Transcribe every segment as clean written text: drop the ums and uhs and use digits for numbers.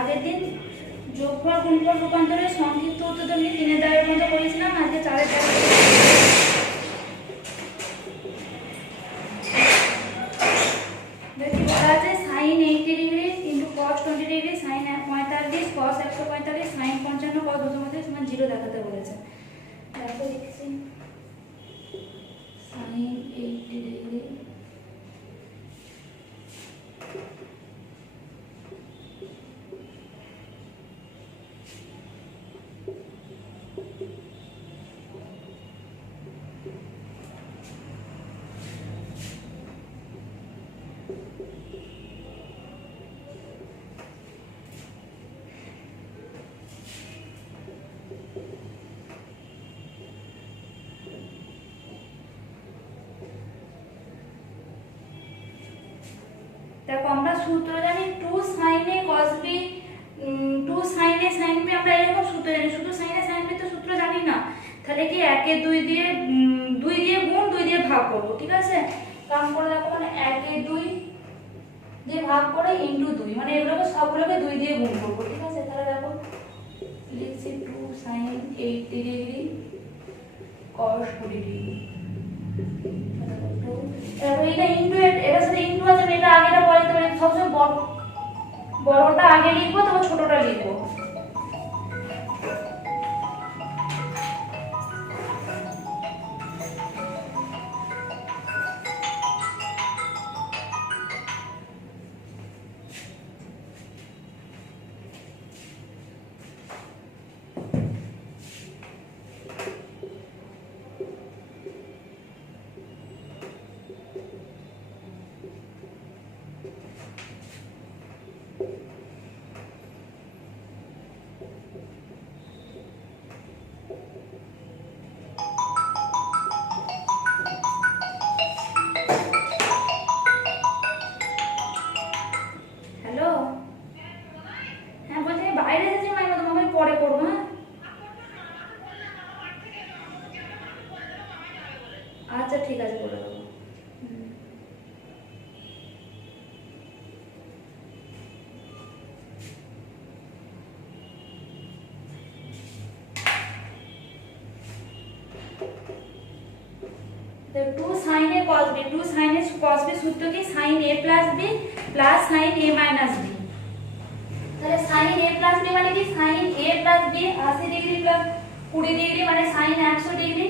আগের দিন যোগফল গুণফল রূপান্তরের সংক্ষিপ্ত উত্তর নিয়ে 3 এর দাগের মধ্যে করেছিলাম, আজকে 4 এর দাগের দেখি বলা আছে sin 80 degree into cos 20 degree sin 45 cos 145 sin 55 cos 235 সমান 0 দেখাতে বলেছে। দেখো লিখছি sin 80 ডিগ্রি দেখো আমরা সূত্র জানি 2 sin a cos b 2 sin a sin b আমরা এরকম সূত্র জানি, শুধু sin a sin b তো সূত্র জানি না, তাহলে কি 1 এ 2 দিয়ে 2 দিয়ে গুণ 2 দিয়ে ভাগ করব, ঠিক আছে। কাম করে দেখো মানে 1 এ 2 দিয়ে ভাগ করে ইনটু 2 মানে এগুলোকে সবগুলোকে 2 দিয়ে গুণ করব, ঠিক আছে। তাহলে দেখো লিখছি 2 sin 80 ডিগ্রি cos 20 ডিগ্রি, এটা ইনটু এর সাথে ইনটু আছে, এটা আগেটা পরে তো সবসময় বড়টা আগে লিখবো তারপর ছোটটা লিখবো। আচ্ছা ঠিক আছে বলে দেবো। तो 2 sin a cos b, 2 sin a cos b सूत्र की sin a plus b plus sin a minus b, তাহলে sin a plus b মানে কি sin a plus b 80 degree plus 20 degree মানে sin 100 degree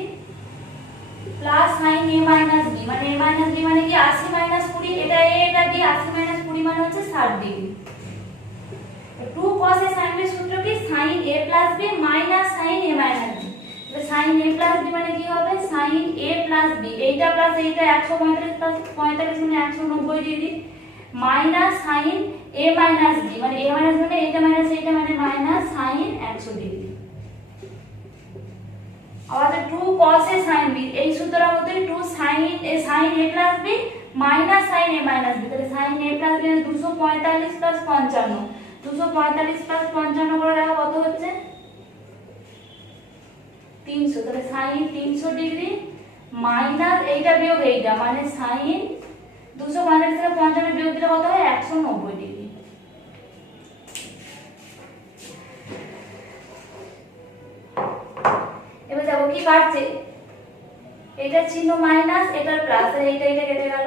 plus sin a minus b মানে a minus b মানে কি 80 minus 20, এটা a এটা b 80 minus 20 মানে হচ্ছে 60 degree. 2 cos a sin b সূত্র কি sin a plus b minus sin a minus b, তাহলে sin a plus b মানে কি হবে sin a plus b, এইটা প্লাস এইটা 145 প্লাস 45 মানে 190 degree minus sin a minus b মানে a minus মানে এইটা মাইনাস এইটা মানে মাইনাস sin 100 ডিগ্রি। আমাদের 2 cos a sin b এই সূত্রের মধ্যে 2 sin a plus b minus sin a minus b, তাহলে sin a plus b 245 plus 55 245 plus 55 করে দেখো কত হচ্ছে 300, তাহলে sin 300 ডিগ্রি মাইনাস এইটা বিয়োগ এইটা মানে sin 245 থেকে 55 বিয়োগ দিলে কত হয় 190 ডিগ্রি। এবার দেখো কি কাটছে, এটা চিহ্ন মাইনাস এটা প্লাস, আর এইটা এটা কেটে গেল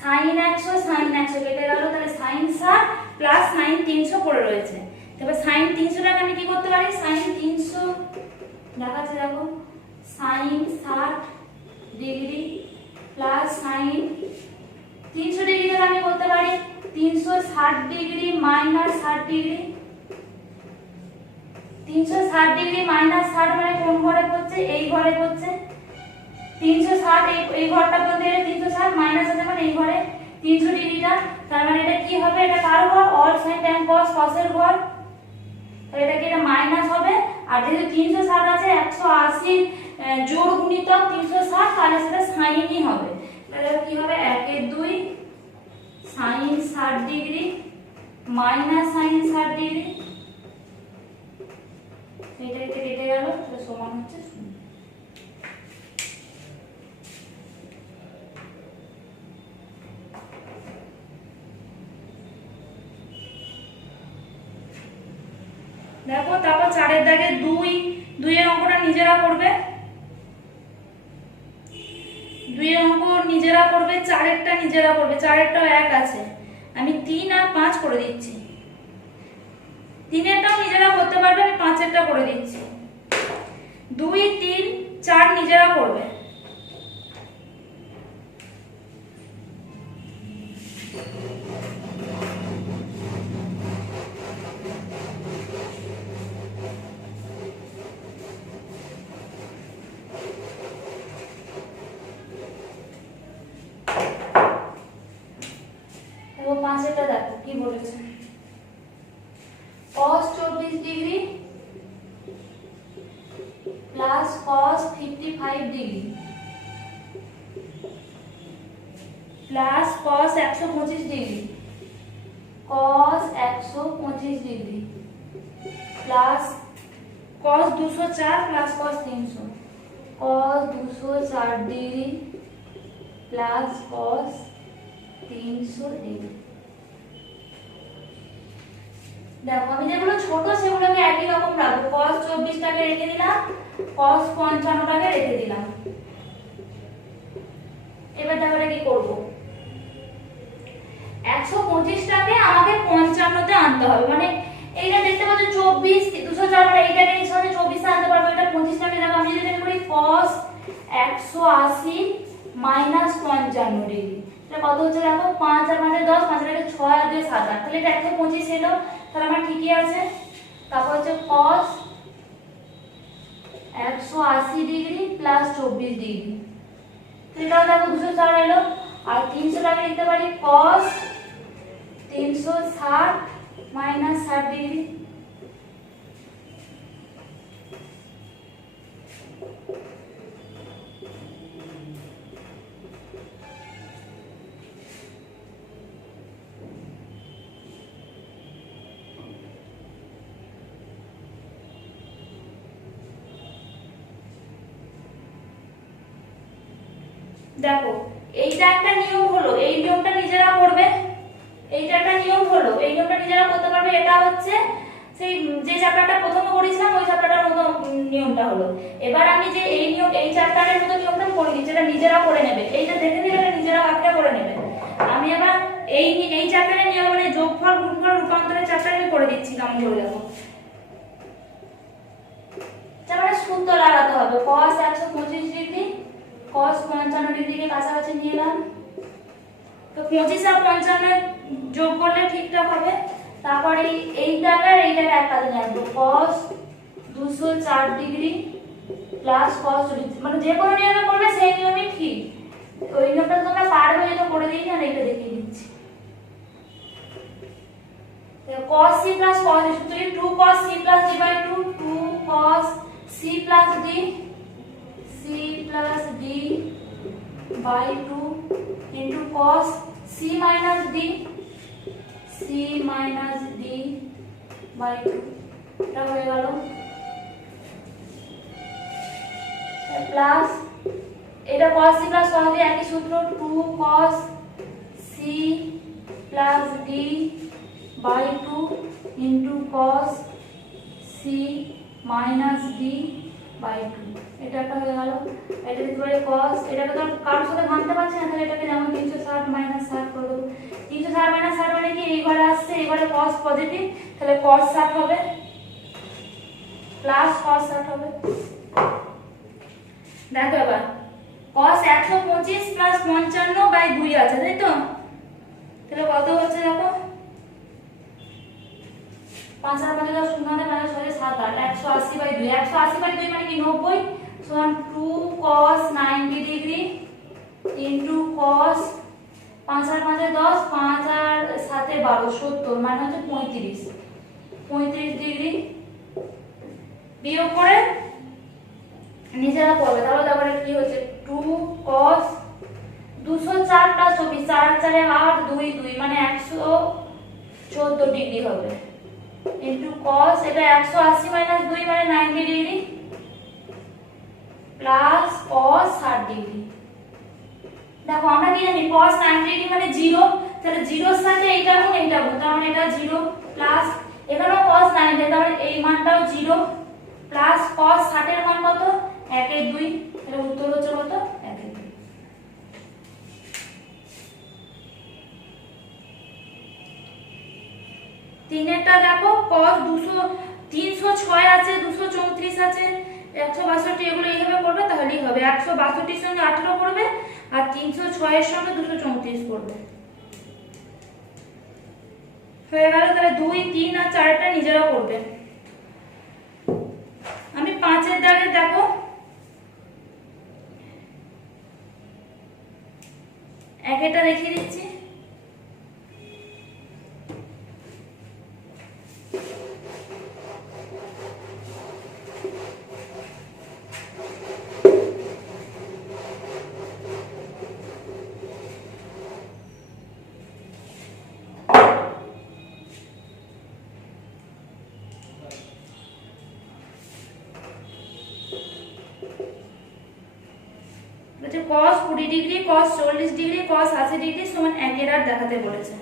sin 100 কেটে গেল, তাহলে sin 60 প্লাস sin 300 পড়ে রয়েছে। তারপর sin 300 টাকে আমি কি করতে পারি sin 300 দেখাচ্ছে দেখো sin 60 degree plus sin 300 degree তাহলে আমি করতে পারি 360 degree minus 60 degree, 360 degree minus 60 মানে কোন ঘরে পড়ছে এই ঘরে পড়ছে, 360 এই ঘরটা বলতে গেলে 360 মাইনাস আছে মানে এই ঘরে 300 ডিগ্রিটা, তার মানে এটা কি হবে এটা কার ঘর all sin tan cos cos এর ঘর, তাহলে এটা কি এটা মাইনাস হবে, আর যেহেতু 360 আছে 180 জোড় গুণিতক 360 তাহলে সেটা সাইনই হবে, তাহলে কি হবে 1 এর 2 sin 60 degree minus sin 60 degree, এটা কেটে গেল তাহলে সমান হচ্ছে 0। দেখো তারপর 4 এর দাগে 2 এর অঙ্কটা নিজেরা করবে, 2 এর অঙ্ক নিজেরা করবে, 4 এরটা নিজেরা করবে, 4 এরটাও এক আছে, আমি 3 আর 5 করে দিচ্ছি। 3 এরটাও নিজেরা করতে পারবে, আমি 5 এরটা করে দিচ্ছি। 2 3 4 নিজেরা করবে। দেখো 5 এরটা দেখো কি বলেছে, cos 24 degree plus cos 55 degree plus cos 125 degree, cos 125 degree plus cos 204 plus cos 300, cos 204 degree plus cos 300 degree. দেখো আমি যেগুলো ছোট সেগুলোকে একই রকম রাখবো, cos 24 টাকে রেখে দিলাম, cos 55 টাকে রেখে দিলাম। এবার তাহলে কি করব, 125 টাকে আমাকে 55 তে আনতে হবে, মানে এইটা দেখতে পাচ্ছ 24 204 মানে এইটাকে নিচে 24 এ আনতে পারবো, এটা 25 টাকে দেখো আমি যদি করি cos 180 মাইনাস 55 ডিগ্রি, এটা কত হচ্ছে দেখো 5 আর 5 10, 5 আর 6 আর 2 7 8, তাহলে এটা 125 এলো, তাহলে আমার ঠিকই আছে। তারপর হচ্ছে cos 180 ডিগ্রি প্লাস 24 ডিগ্রি, এটাও দেখো 204 এলো, আর 300 টাকে লিখতে পারি cos 360 মাইনাস 60 ডিগ্রি। দেখো এইটা একটা নিয়ম হলো, এই নিয়মটা নিজেরা করবে, এইটা একটা নিয়ম হলো, এই নিয়মটা নিজেরা করতে পারবে। এটা হচ্ছে সেই যে চ্যাপ্টারটা প্রথমে করেছিলাম ওই চ্যাপ্টারটার মতো নিয়মটা হলো। এবার আমি যে এই নিয়ম এই চ্যাপ্টারের মতো নিয়মটা করে দিচ্ছি, এটা নিজেরা করে নেবে, এইটা দেখে নিলে এটা নিজেরা একটা করে নেবে। আমি আবার এই চ্যাপ্টারের নিয়ম মানে যোগফল গুণফল রূপান্তরের চ্যাপ্টার আমি করে দিচ্ছি, কেমন করে দেখো। তারপরে সূত্র লাগাতে হবে, cos 125 ডিগ্রি cos 55 ডিগ্রিকে কাছাকাছি নিয়ে এলাম, তো 25 আর 55 যোগ করলে ঠিকঠাক হবে। তারপরে এই জায়গায় এই জায়গায় এক কাজে নিয়ে আসবো, cos 204 ডিগ্রি প্লাস cos 40, মানে যে কোনো নিয়মে করবে সেই নিয়মই ঠিক, ওই নিয়মটা তোমরা পারবে, যেটা করে দিই না, এটা দেখিয়ে দিচ্ছি। cos c plus cos d সূত্র 2 cos c plus d by 2, 2 cos c plus d c plus d by 2 into cos c minus d by 2, এটা হয়ে গেল। প্লাস এটা cos c plus cos d একই সূত্র, 2 cos c plus d by 2 into cos c minus d by 2, এটা একটা হয়ে গেল। এটা দিতে পারি cos, এটাকে তো কারোর সাথে ভাঙতে পারছি না, তাহলে এটাকে যেমন 360 মাইনাস 60 করে দেবো। 360 মাইনাস 60 মানে কি এইবারে আসছে, এবারে cos পজিটিভ, তাহলে cos 60 হবে প্লাস cos 60 হবে। দেখো এবার cos 125 প্লাস 55 বাই 2 আছে, তাই তো, তাহলে কত হচ্ছে দেখো 5 আর 5 10 শূন্য মানে 6 7 8, 180 বাই 2, 180 বাই 2 মানে কি 90 সমান 2 cos 90 ডিগ্রি ইনটু cos 5 আর 5 10, 5 আর 7 12 70 মানে হচ্ছে 35 ডিগ্রি বিয়োগ করে নিজেরা করবে। তাহলে তারপরে কি হচ্ছে 2 cos 204 প্লাস 24, 4 4 8 2 2 মানে 114 ডিগ্রি হবে ইনটু cos, এটা 180 মাইনাস 2 মানে 90 ডিগ্রি প্লাস cos 60 ডিগ্রি। দেখো আমরা কি জানি cos 90 ডিগ্রি মানে 0, তাহলে 0 এর সাথে এইটা গুণ এইটা গুণ, তার মানে এটা 0 প্লাস এখানেও cos 90, তাহলে এই মানটাও 0 প্লাস cos 60 এর মান কত 1/2, তাহলে উত্তর হচ্ছে কত 1/2। তিনেরটা দেখো cos 306 আছে, 234 আছে, 162, এগুলো এইভাবে করবে তাহলেই হবে। 162 এর সঙ্গে 18 করবে আর 306 এর সঙ্গে 234 করবে, হয়ে গেল। তাহলে 2, 3 আর 4টা নিজেরা করবে। আমি 5 এর দাগে দেখো একটা দেখিয়ে দিচ্ছি। cos 20 degree, cos 40 degree, cos 80 degree সমান 1 এর আর দেখাতে বলেছে।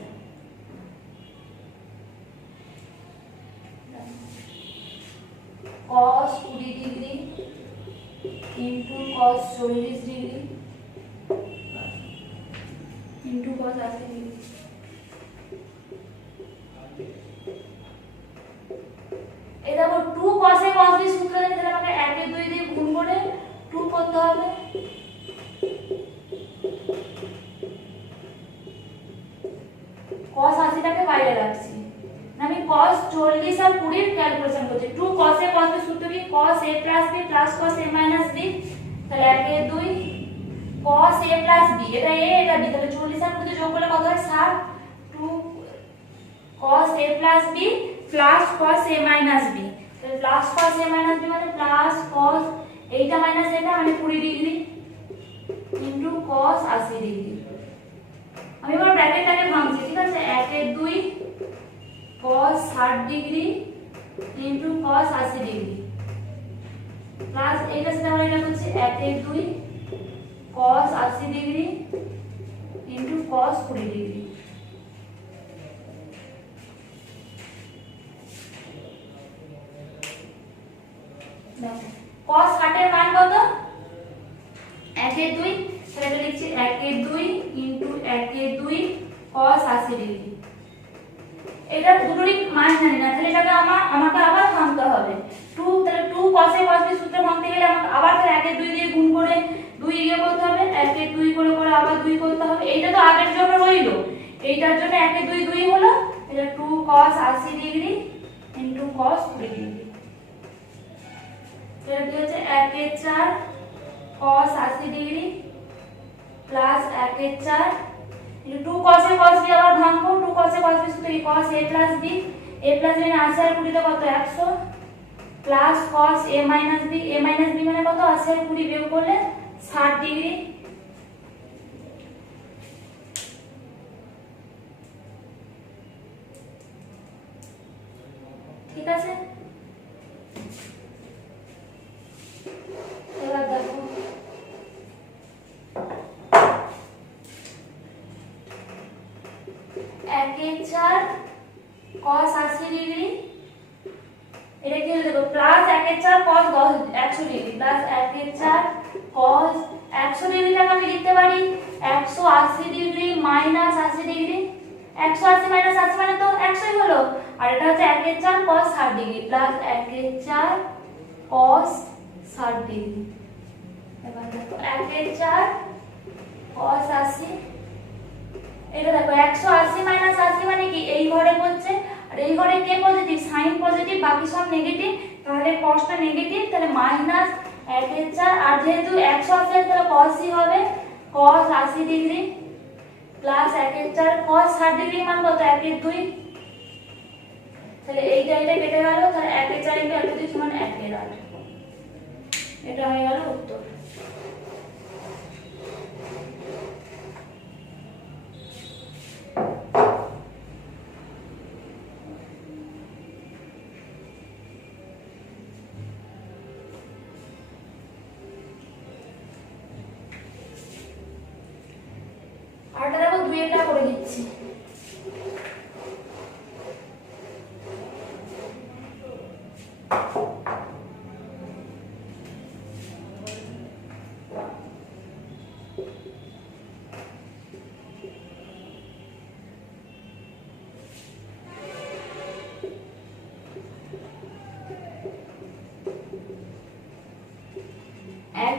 cos 20 degree into cos 40 degree into cos 80 degree. এই দেখো 2 cos a cos b সূত্র জানি, তাহলে আমাকে 1 এর 2 দিয়ে গুণ করে 2 করতে হবে। cos 80 টাকে বাইরে রাখছি, আমি cos 40 আর 20 এর ক্যালকুলেশন করছি। 2 cos a cos b সূত্র কি cos a plus b plus cos a minus b, তাহলে 1 এর 2 cos a plus b, এটা a এটা b, তাহলে 40 আর 20 যোগ করলে কত হয় 60। 2 cos a plus b plus cos a minus b, তাহলে plus cos a minus b মানে plus cos এইটা মাইনাস এটা মানে 20 ডিগ্রি ইনটু cos 80 ডিগ্রি। আমি এবার ব্র্যাকেটটাকে ভাঙছি, ঠিক আছে। 1 এর 2 cos 60 degree into cos 80 degree plus এইটা সাথে আমরা এটা করছি 1 এর 2 cos 80 degree into cos 20 degree. দেখো cos 60 এর মান কত 1 এর 2, তাহলে এটা লিখছি 1 এর 2 ইনটু 1 এর 2 cos 80 ডিগ্রি। এটা দুটোরই মান জানি না, তাহলে এটাকে আমাকে আবার ভাঙতে হবে। 2 তাহলে 2 cos a cos b সূত্র ভাঙতে গেলে আমাকে আবার 1 এর 2 দিয়ে গুণ করে 2 ইয়ে করতে হবে, 1 এর 2 করে করে আবার 2 করতে হবে। এইটা তো আগের জন্য রইলো, এইটার জন্য 1 এর 2 2 হলো, এটা 2 cos 80 degree into cos 20 degree. এটা কি হচ্ছে 1 এর 4 cos 80 ডিগ্রি প্লাস 1 এর 4 2 cos a cos b আবার ভাঙবো। 2 cos a cos b সূত্র কি cos a plus b, a plus b মানে 80 আর 20 তে কত 100 plus cos a minus b, a minus b মানে কত 80 আর 20 বিয়োগ করলে 60 ডিগ্রি। ঠিক আছে, এবার দেখো 1 এর 4 cos 80 ডিগ্রি, এটা কি হলো দেখো প্লাস 1 এর 4 cos 100 ডিগ্রি প্লাস 1 এর 4 cos 100 ডিগ্রিটাকে আমি লিখতে পারি 180 ডিগ্রি মাইনাস 80 ডিগ্রি। 180 মাইনাস 80 মানে তো 100ই হলো, আর এটা হচ্ছে 1 এর 4 cos 60 ডিগ্রি প্লাস 1 এর 4 cos 60 ডিগ্রি। এবার দেখো 1 এর 4 cos 80, এটা দেখো 180 মাইনাস 80 মানে কি এই ঘরে পড়ছে, আর এই ঘরে কে পজিটিভ সাইন পজিটিভ বাকি সব নেগেটিভ, তাহলে cosটা নেগেটিভ, তাহলে মাইনাস 1 এর 4 আর যেহেতু 180 তাহলে cos ই হবে cos 80 ডিগ্রি প্লাস 1 এর 4 cos 60 ডিগ্রি মান কত 1 এর 2, তাহলে এইটা কেটে গেল, তাহলে 1 এর 4 ইনটু 1 এর 2 সমান 1 এর 8, এটা হয়ে গেল উত্তর। আরটা দেখো 2 এটা করে দিচ্ছি।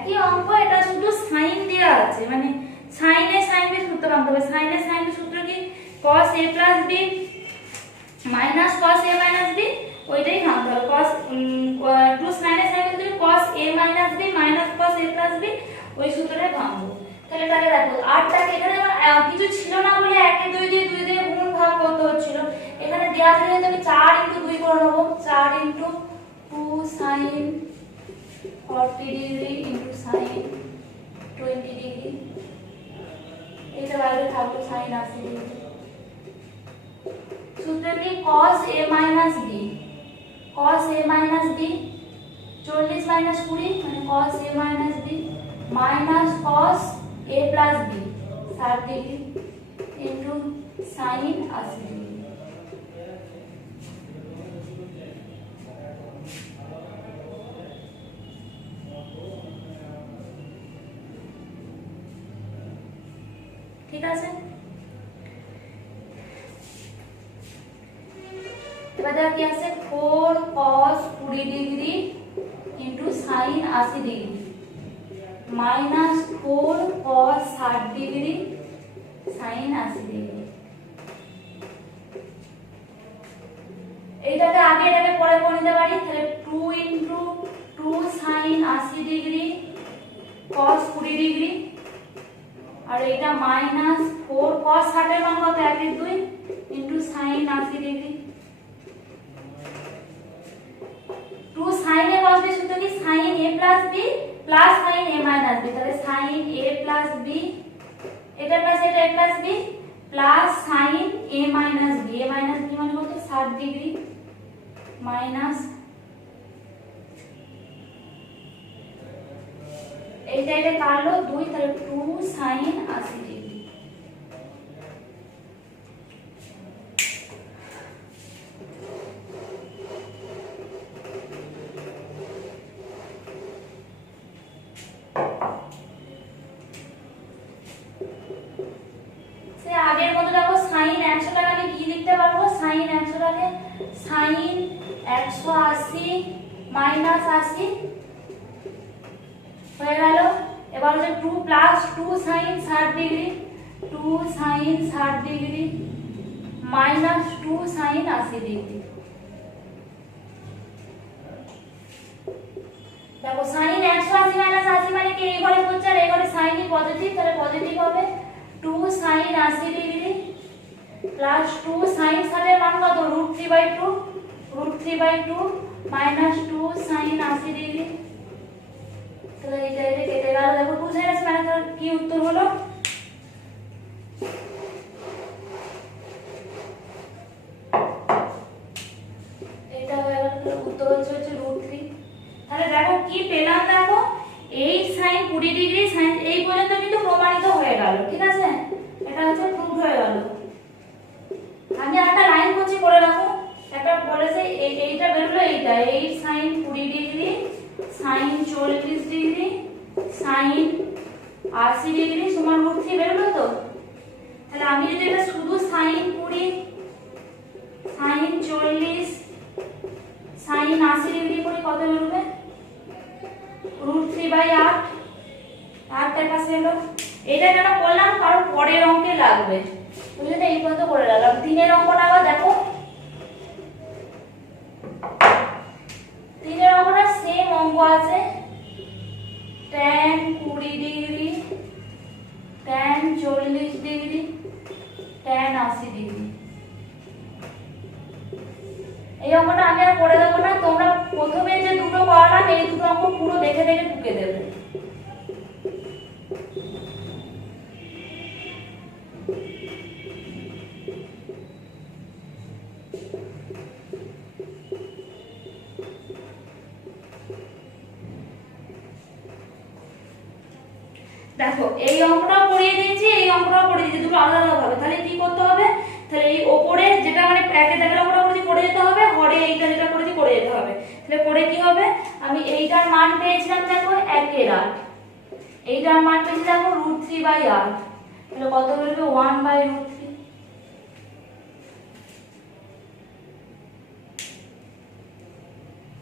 একই অঙ্ক, এটা শুধু সাইন দেওয়া আছে, মানে সাইনে সাইন বি সূত্র ভাঙতে হবে। সাইনে সাইন বি সূত্র কি cos a plus b minus cos a minus b, ওইটাই ভাঙতে হবে। cos 2 সাইনে sine B cos a minus b minus cos a plus b, ওই সূত্রটাই ভাঙবো। তাহলে এটাকে দেখো 8টাকে এখানে কিছু ছিল না বলে 1 এ 2 দিয়ে গুণ ভাগ করতে হচ্ছিল। এখানে দেওয়া থাকে তো আমি 4 * 2 করে নেব। 4 * 2 sin 40 degree into sin 20 degree, এটা বাইরে থাকলো sin 80 ডিগ্রি। সূত্র কি cos a minus b, cos a minus b 40 minus 20 মানে cos a minus b minus cos a plus b 60 degree into sin 80 degree. ঠিক আছে, এবার দেখো কি আছে 4 cos 20 degree into sin 80 degree minus 4 cos 60 degree sin 80 degree. এইটাকে আগে এটাকে পরে করে নিতে পারি। তাহলে 2 * 2 sin 80 ডিগ্রি cos 20 ডিগ্রি, আর এটা মাইনাস 4 cos 60 এর মান কত 1 * 2 into sin 80 degree. 2 sin a cos b সূত্র কি sin a plus b plus sin a minus b, তাহলে sin a plus b এটা প্লাস এটা a plus b plus sin a minus b, a minus b মানে কত 60 degree minus এইটা এটা কাটলো 2, তাহলে 2 sin 80 ডিগ্রি। সে আগের মতো দেখো sin 100 টাকা আমি কি লিখতে পারবো, sin 100 টাকে sin 180 minus 80 হয়ে গেল। এবার হচ্ছে 2 plus 2 sin 60 degree 2 sin 60 degree minus 2 sin 80 degree. দেখো sin 180 minus 80 মানে কি এই ঘরে হচ্ছে আর এই ঘরে sin ই পজিটিভ, তাহলে পজিটিভ হবে 2 sin 80 ডিগ্রি plus 2 sin 60 এর মান কত √3/2 √3/2 minus 2 sin 80 ডিগ্রি। তাহলে এটা এটা কেটে গেল। দেখো 2 sin 80 মানে কি উত্তর হলো, এটা হয়ে গেল। উত্তর হচ্ছে √3। তাহলে দেখো কি পেলাম, দেখো 8 sin 20 ডিগ্রি sin এই পর্যন্ত কিন্তু প্রমাণিত হয়ে গেল। ঠিক আছে, এটা হচ্ছে প্রুভ হয়ে গেল। আমি একটা লাইন করছি করে রাখো, একটা বলেছে এইটা বেরোলো, এইটা 8 sin 20 degree sin 40 degree sin 80 degree সমান √3 বেরোলো তো। তাহলে আমি যদি এটা শুধু sin 20 sin 40 sin 80 ডিগ্রি করি কত বেরোবে √3/8, 8 এর পাশে এলো। এটা কেন করলাম, কারণ পরের অঙ্কে লাগবে, বুঝলে, এই পর্যন্ত করে রাখলাম। 3 এর অঙ্কটা আবার দেখো, 3 এর অঙ্কটা সেম অঙ্ক আছে, tan 20 degree tan 40 degree tan 80 degree. এই অঙ্কটা আমি আর করে দেবো না, তোমরা প্রথমে যে দুটো করালাম এই দুটো অঙ্ক পুরো দেখে দেখে টুকে দেবে। দেখো এই অঙ্কটাও পড়িয়ে দিয়েছি, এই অঙ্কটাও পড়িয়ে দিয়েছি, দুটো আলাদা আলাদা ভাবে। তাহলে কি করতে হবে, তাহলে এই ওপরে যেটা মানে প্যাকে দেখে ওটা করেছি করে যেতে হবে, হরে এইটা যেটা করেছি করে যেতে হবে। তাহলে করে কি হবে, আমি এইটার মান পেয়েছিলাম দেখো 1/8, এইটার মান পেয়েছি দেখো √3/8, তাহলে কত বেরোবে 1/√3।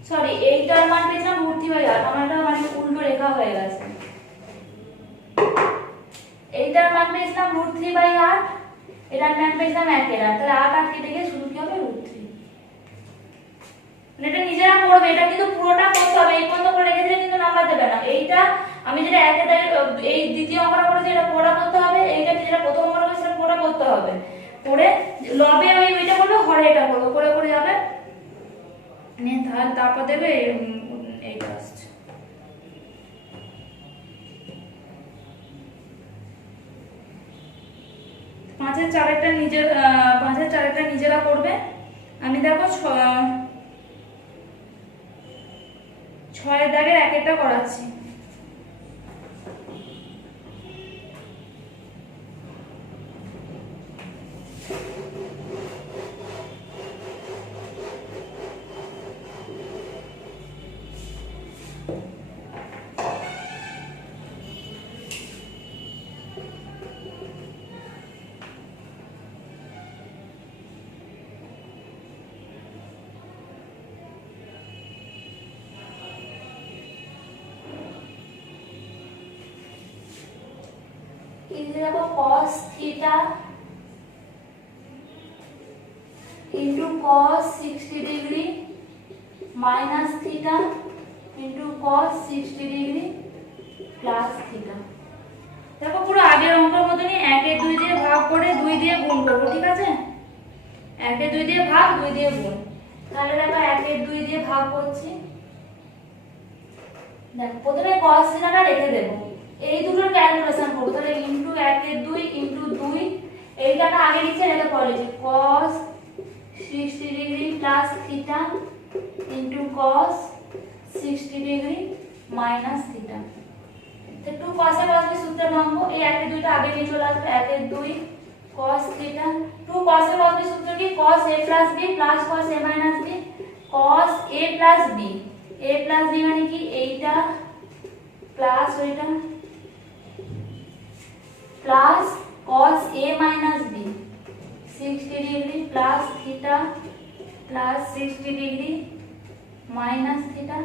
সরি এইটার মান পেয়েছিলাম √3/r, আমারটা মানে উল্টো লেখা হয়ে গেছে। এইটার মান পেয়েছিলাম √3/r, এটার মান পেয়েছিলাম 1/r, তাহলে 8 কেটে গিয়ে শুধু কি হবে √3। এটা নিজেরা করবে, এটা কিন্তু পুরোটা করতে হবে, এই পর্যন্ত করে রেখে দিলে কিন্তু নাম্বার দেবে না। এইটা আমি যেটা এই দ্বিতীয় অঙ্কটা করেছি এটা পুরোটা করতে হবে, এইটা যেটা প্রথম অঙ্কটা করেছি সেটা পুরোটা করতে হবে। করে লবে আমি এটা করব, হরে এটা করব, করে করে যাবে নিয়ে তারপর দেবে এইটা আসছে। পাঁচের চারেরটা নিজেরা করবে। আমি দেখো 6 দাগের এক একটা করাচ্ছি। দেখো cos theta into cos 60 degree minus theta into cos 60 degree plus theta। দেখো পুরো আগের অঙ্কের মতনই 1 এর 2 দিয়ে ভাগ করে 2 দিয়ে গুণ করব, ঠিক আছে? 1 এর 2 দিয়ে ভাগ 2 দিয়ে গুণ। তাহলে দেখো 1 এর 2 দিয়ে ভাগ করছি। দেখো প্রথমে cos theta টা রেখে দেব, এই দুটোর ক্যালকুলেশন করব। তাহলে ইনটু 1 এর 2 ইনটু 2, এইটাটা আগে নিচে রেখে পরে লিখি cos 60 degree plus theta into cos 60 degree minus theta. তো 2 cos এ cos সূত্রে ভাঙবো, এই 1 এর 2টা আগে নিয়ে চলে আসবে। 1 এর 2 cos থিটা, 2 cos এ cos সূত্র কি cos a plus b plus cos a minus b, cos a plus b, a plus b মানে কি এইটা প্লাস ওইটা plus cos a minus b 60 degree plus theta plus 60 degree minus theta,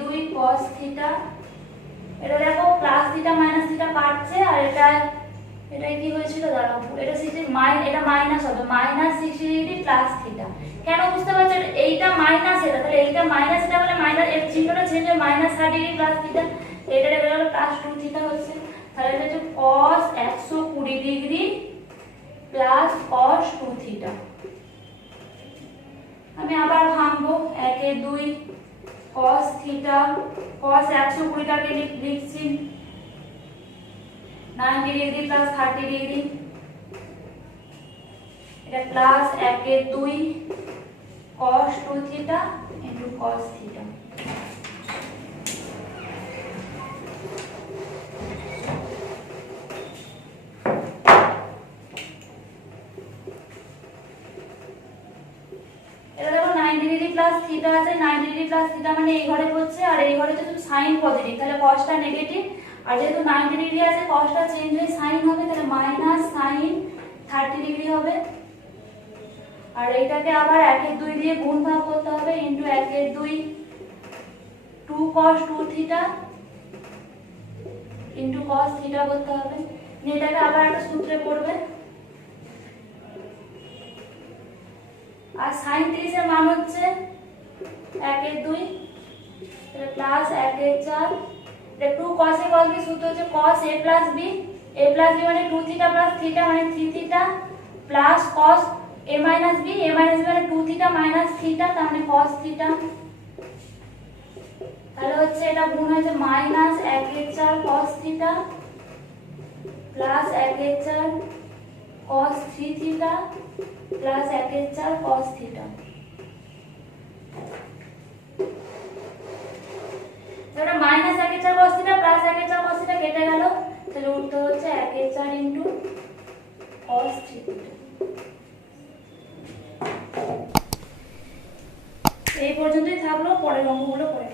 2 cos theta। এটা দেখো plus theta minus theta কাটছে, আর এটা কি হয়েছিল দাঁড়াও, এটা 60 এটা মাইনাস হবে, মাইনাস 60 ডিগ্রি প্লাস থিটা। কেন বুঝতে পারছো? এইটা মাইনাস এটা, তাহলে এইটা মাইনাস এটা বলে মাইনাস এর চিহ্নটা চেঞ্জ হয়ে মাইনাস 60 ডিগ্রি প্লাস থিটা, এটা রেখে গেল প্লাস 2 থিটা হচ্ছে। তাহলে এটা হচ্ছে cos 120 degree plus cos 2 theta. আমি আবার ভাঙবো, 1 এর 2 cos থিটা, cos 120 টাকে লিখছি 90 ডিগ্রি প্লাস 30 ডিগ্রি, এটা প্লাস 1 এর 2 cos 2 theta into cos theta. এটা দেখো 90 ডিগ্রি প্লাস থিটা আছে, 90 ডিগ্রি প্লাস থিটা মানে এই ঘরে পড়ছে, আর এই ঘরে যেহেতু সাইন পজিটিভ তাহলে cosটা নেগেটিভ, আর যেহেতু 90 ডিগ্রি আছে cosটা চেঞ্জ হয়ে সাইন হবে, তাহলে মাইনাস সাইন 30 ডিগ্রি হবে। আর এইটাকে আবার 1 এর 2 দিয়ে গুণ ভাগ করতে হবে, ইনটু 1 এর 2 2 cos 2 theta into cos theta করতে হবে। এটাকে আবার একটা সূত্রে পড়বে, আর sin 30 এর মান হচ্ছে 1 এর 2 প্লাস 1 এর 4, এটা 2 cos a cos b সূত্র হচ্ছে cos a plus b, a plus b মানে 2 থিটা প্লাস থিটা মানে 3 theta plus cos a minus b, a minus b মানে 2 থিটা মাইনাস থিটা তার মানে cos থিটা। তাহলে হচ্ছে এটা গুণ হয়েছে মাইনাস 1 এর 4 cos থিটা প্লাস 1 এর 4 cos 3 থিটা প্লাস 1 এর 4 cos থিটা। যেটা মাইনাস 1 এর 4 cos থিটা প্লাস 1 এর 4 cos থিটা কেটে গেল, তাহলে উত্তর হচ্ছে 1 এর 4 ইনটু cos 3 থিটা। এই পর্যন্তই থাকলো, পরের অঙ্কগুলো পরে